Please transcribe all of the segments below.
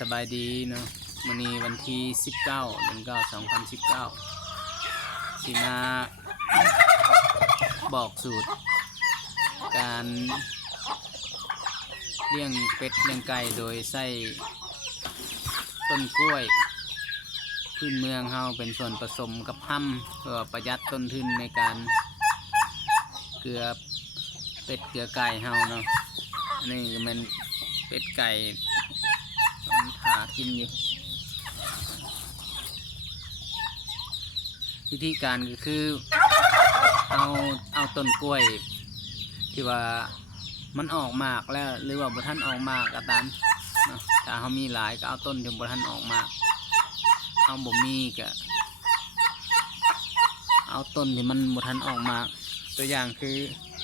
สบายดีเนาะมื้อนี้วันที่19 เดือน9 2019สิมาบอกสูตรการเลี้ยงเป็ดเลี้ยงไก่โดยใส่ต้นกล้วยพื้นเมืองเฮาเป็นส่วนผสมกับห้ำเพื่อประหยัดต้นทุนในการเกลือเป็ดเกลือไก่เฮาเนาะนี่มันเป็ดไก่หากินอยู่วิธีการก็คือเอาต้นกล้วยที่ว่ามันออกหมากแล้วหรือว่าบ่ทันออกหมากก็ตามเนาะถ้าเขามีหลายก็เอาต้นที่บ่ทันออกหมากเอาบ่มีก็เอาต้นที่มันบ่ทันออกหมากตัวอย่างคือ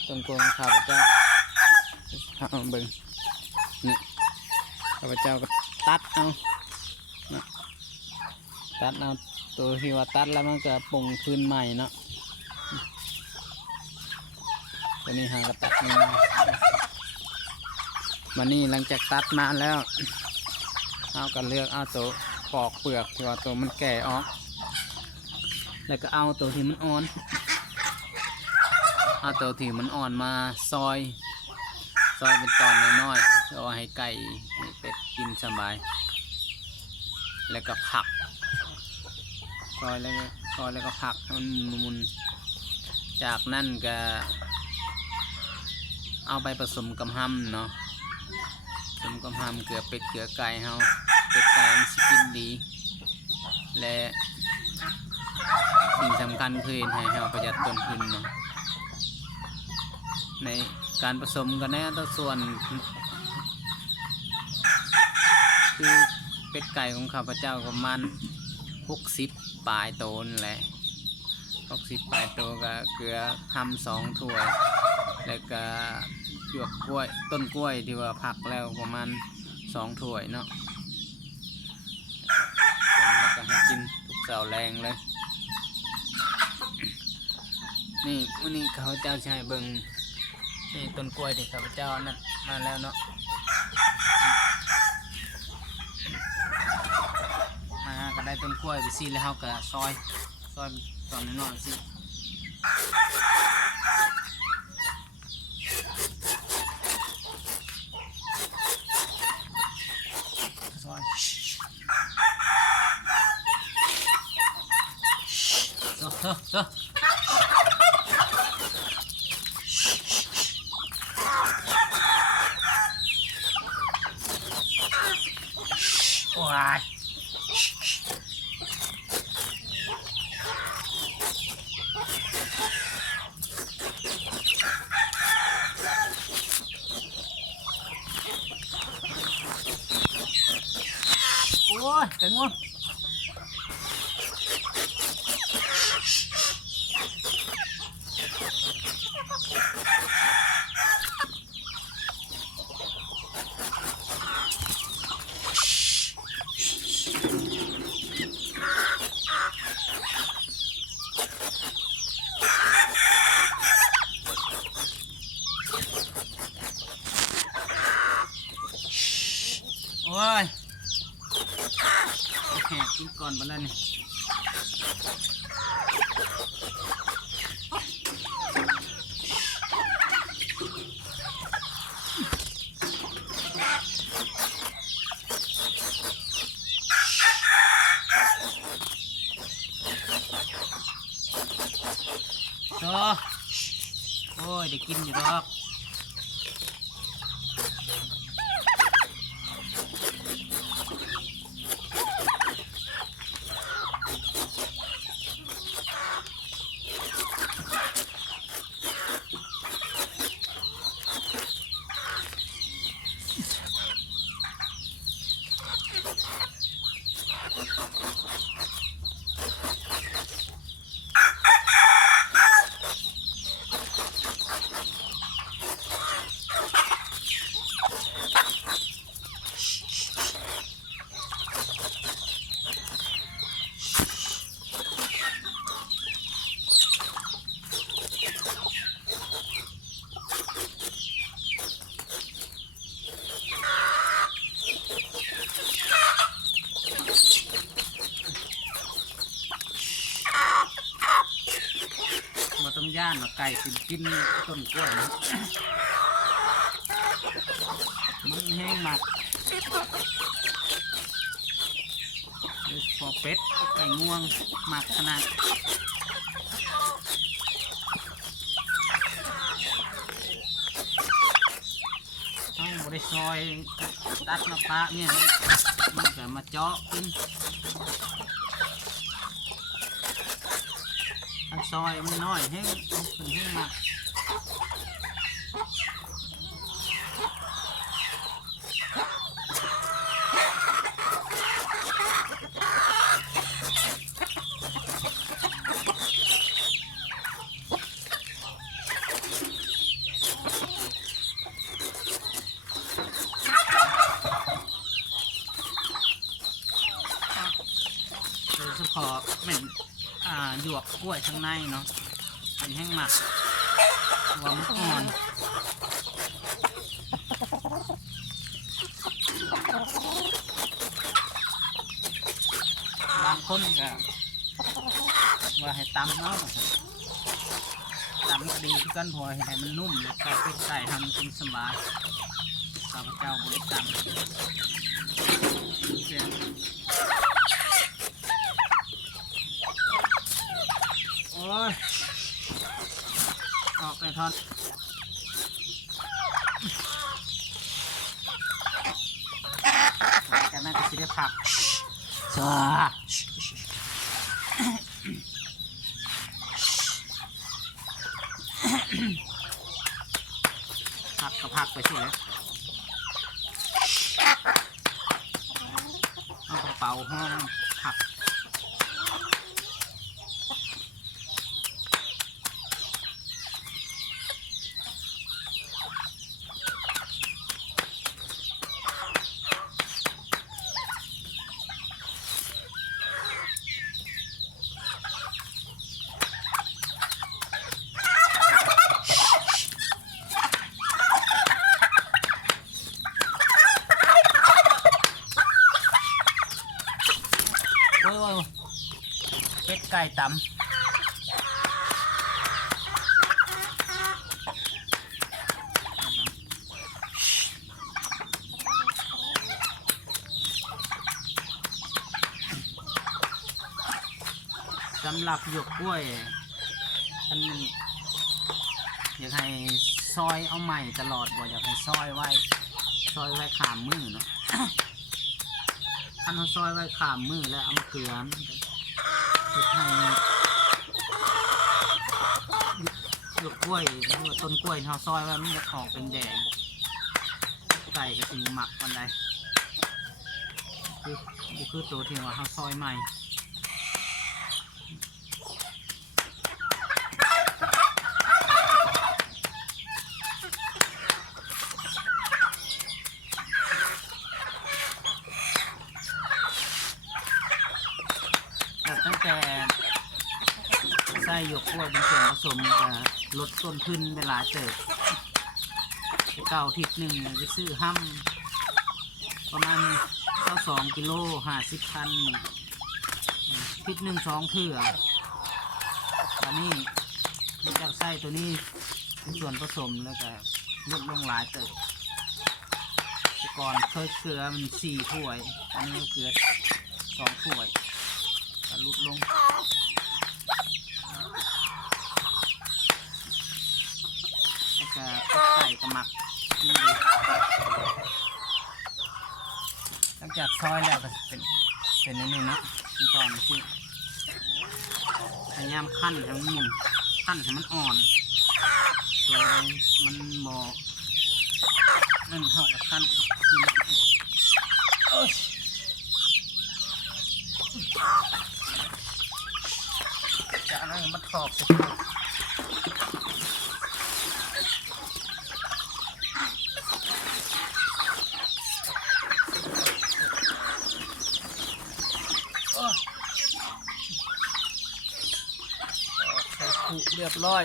ต้นกล้วยของข้าพเจ้าเอาเบิ่งนี่ข้าพเจ้าก็ตัดเอาตัดเอาตัวที่ว่าตัดแล้วมันก็ปงพื้นใหม่เนาะตัวนี้หากระตัดนี่วันนี้หลังจากตัดมาแล้วเอาก็เลือกเอาตัวปอกเปลือกที่ว่าตัวมันแก่ออกแล้วก็เอาตัวที่มันอ่อนเอาตัวที่มันอ่อนมาซอยเป็นตอนน้อยๆเอาให้ไก่ให้เป็ดกินสบายแล้วก็ผักซอยแล้วก็ผักให้มันมุนจากนั้นก็เอาไปผสมกับห้ำเนาะผสมกับห้ำเกลือเป็ดเกลือไก่เฮาเป็ดไก่มันสิกินดีและสิ่งสำคัญคือให้เฮาประหยัดต้นทุนเนาะในการผสมกันในอัตราส่วนคือเป็ดไก่ของข้าพเจ้าประมาณ60 ปลายโตนแหละ60 ปลายโตก็เกลือห้ำ2 ถ้วยแล้วก็หยวกกล้วยต้นกล้วยที่ว่าผักแล้วประมาณ2 ถ้วยเนาะผมแล้วก็ให้กินทุกเช้าแรงเลยนี่วันนี้ข้าพเจ้าใช้เบิ่งนี่ต้นกล้วยที่ข้าพเจ้านั่นมาแล้วเนาะมาก็ได้ต้นกล้วยไปสิแล้วเขาก็ซอยตอนน้อยๆสิซอยว้ายโอ้ยเจ๋งว่ะโอ้ยแหกกินก่อนไปแล้วนี่โอ้ยได้กินอยู่หรอก านว่าไก่สิกินต้นกล้วยนะมันแห้งมากโดยเฉพาะเป็ดไก่ง่วงมากขนาดต้องบริซอยตัดมาปะเนี่ยมันก็มาเจาะกินอันซอยมันน้อยแห้งมันแห้งมากโดยเฉพาะเป็นหยวกกล้วยข้างในเนาะเป็นแห้งหมักหัวมันอ่อนบางคนก็ว่าให้ตำเนาะตำก็ดีที่กันพอให้มันนุ่มแล้วก็เป็ดไก่ทำกินสบายข้าพเจ้าบริกรรมโอ้ยออกไปทอดจากนั้นก็จะได้ผักผักกับผักไปสิเลยเอากระเป๋าห้องผักเป็ดไก่ตำสำหรับหยวกกล้วยอันนี้อยากให้ซอยเอาใหม่ตลอดบ่อยากให้ซอยไว้ขามมือเนาะ อันเขาซอยไว้ขามมือแล้วเอามาเกลือให้หยวกกล้วยหรือว่าต้นกล้วยเขาซอยไว้มันจะออกเป็นแดงไก่ก็ถึงหมักกันได้คือตัวที่ว่าเขาซอยใหม่ตั้งแต่ใส่หยวกกล้วยเป็นส่วนผสมลดต้นทุนเวลาเติบเก่าทิศหนึ่งไปซื้อห้ำประมาณ22 กิโล50 พันทิศหนึ่ง2 เถื่อตอนนี้จากไส้ตัวนี้เป็นส่วนผสมแล้วก็ลดลงหลายเติบแต่ก่อนเคยเกลือมัน4 ถ้วยอันนี้เกลือ2 ถ้วยลดลงแล้วก็ใส่กระมักกินดีหลังจากซอยแล้วก็เป็นอันนี้นะขั้นตอนที่พยายามขั้นให้มันหมุนขั้นให้มันอ่อนตัวมันโมนั่นเท่ากับขั้นจากนั้นมันตอกใส่ถุเรียบร้อย